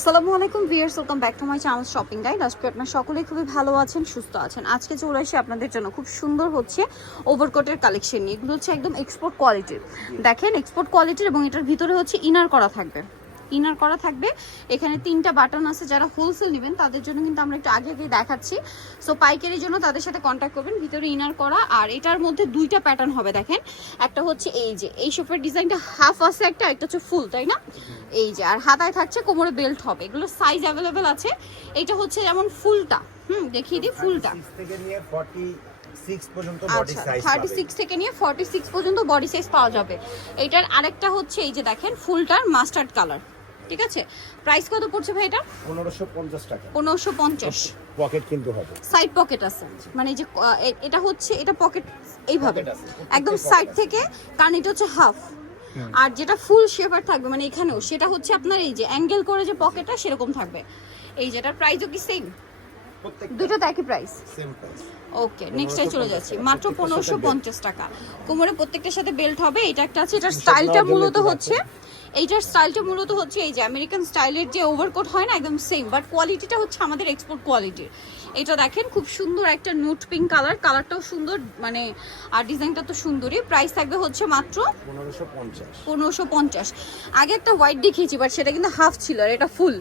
আসসালামু আলাইকুম viewers welcome back to my channel shopping guide. আজকে আপনার সকলেই খুবই ভালো আছেন, সুস্থ আছেন। আজকে চলে আসি আপনাদের জন্য। খুব সুন্দর হচ্ছে ওভারকোটের কালেকশন নিয়ে। এগুলো হচ্ছে একদম এক্সপোর্ট কোয়ালিটির দেখেন এক্সপোর্ট কোয়ালিটির এবং এটার ভিতরে হচ্ছে ইনার করা থাকবে। ইনার করা থাকবে। এখানে তিনটা বাটন আছে যারা হোলসেল নেবেন তাদের জন্য কিন্তু আমরা একটু আগে আগে দেখাচ্ছি। সো পাইকারির জন্য তাদের সাথে কন্ট্যাক্ট করবেন ভিতরে ইনার করা। আর এটার মধ্যে দুইটা প্যাটার্ন হবে দেখেন। একটা হচ্ছে এই যে এই সোফার ডিজাইনটা হাফ আছে একটা একটা হচ্ছে ফুল তাই না? এই যে আর হাতায় থাকছে কোমরে বেল্ট হবে। এগুলো সাইজ অ্যাভেলেবেল আছে। এটা হচ্ছে যেমন ফুলটা। হুম দেখিয়ে দিই ফুলটা। 36 থেকে নিয়ে 46 পর্যন্ত বডি আচ্ছা সাইজ থার্টি সিক্স থেকে নিয়ে ফর্টি সিক্স পর্যন্ত বডি সাইজ পাওয়া যাবে। এটার আরেকটা হচ্ছে এই যে দেখেন ফুলটার মাস্টার্ড কালার ঠিক আছে? প্রাইস কত পড়ছে ভাই এটা? 1550 টাকা। পনেরোশো পঞ্চাশ। পকেট কিন্তু হবে। সাইড পকেট আছে। মানে এই যে এটা হচ্ছে এটা পকেট এইভাবে। একদম সাইড থেকে কারণ এটা হচ্ছে হাফ আর যেটা ফুল শেপার থাকবে মানে এখানেও সেটা হচ্ছে আপনার এই যে অ্যাঙ্গেল করে যে পকেটটা সেরকম থাকবে। এই যেটার প্রাইসও কি সেম দুটোতে একই প্রাইস ওকে নেক্সটে চলে যাচ্ছি। মাত্র পনেরোশো পঞ্চাশ টাকা। কোমরে প্রত্যেকটার সাথে বেল্ট হবে এটা একটা আছে এটার স্টাইলটা মূলত হচ্ছে এইটার স্টাইলটা মূলত হচ্ছে এই যে আমেরিকান স্টাইলের যে ওভারকোট হয় না, একদম সেম বাট কোয়ালিটিটা হচ্ছে আমাদের এক্সপোর্ট কোয়ালিটির এটা দেখেন খুব সুন্দর একটা নুট পিঙ্ক কালার কালারটাও সুন্দর মানে আর ডিজাইনটা তো সুন্দরই। প্রাইস থাকবে হচ্ছে মাত্র 1550 পনেরোশো পঞ্চাশ। আগে একটা হোয়াইট দেখিয়েছি বাট সেটা কিন্তু হাফ ছিল আর এটা ফুল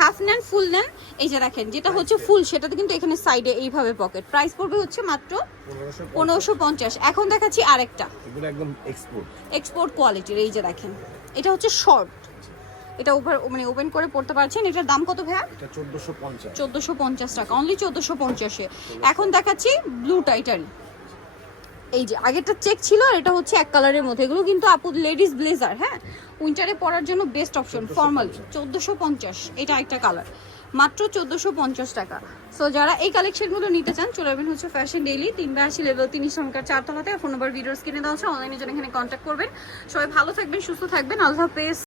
হাফ নেন ফুল নেন এই যে দেখেন যেটা হচ্ছে ফুল সেটাতে কিন্তু এখানে সাইডে এইভাবে পকেট প্রাইস পড়বে হচ্ছে মাত্র পনেরোশো পঞ্চাশ। এখন দেখাচ্ছি আরেকটা। এক্সপোর্ট কোয়ালিটির এই যে দেখেন। এটা হচ্ছে শর্ট এটা ওভার মানে ওপেন করে পড়তে পারছেন। এটার দাম কত ভাইয়া? এটা 1450 চোদ্দোশো পঞ্চাশ টাকা। অনলি চোদ্দোশো পঞ্চাশে। এখন দেখাচ্ছি ব্লু টাইটারি এই যে আগেরটা চেক ছিল আর এটা হচ্ছে এক কালারের মধ্যে। এগুলো কিন্তু আপু লেডিস ব্লেজার হ্যাঁ? উইন্টারে পরার জন্য বেস্ট অপশন ফর্মাল চোদ্দোশো পঞ্চাশ এটা একটা কালার মাত্র চোদ্দোশো পঞ্চাশ টাকা। সো যারা এই কালেকশনগুলো নিতে চান চলে যাবেন হচ্ছে ফ্যাশন ডেইলি তিন আশি লেভেল তিন সংখ্যার চারতলাতে। ফোন নাম্বার ভিডিওস কিনে দেওয়া হচ্ছে অনলাইনে জন্য এখানে কন্ট্যাক্ট করবেন। সবাই ভালো থাকবেন সুস্থ থাকবেন। আল্লাহ হাফেজ।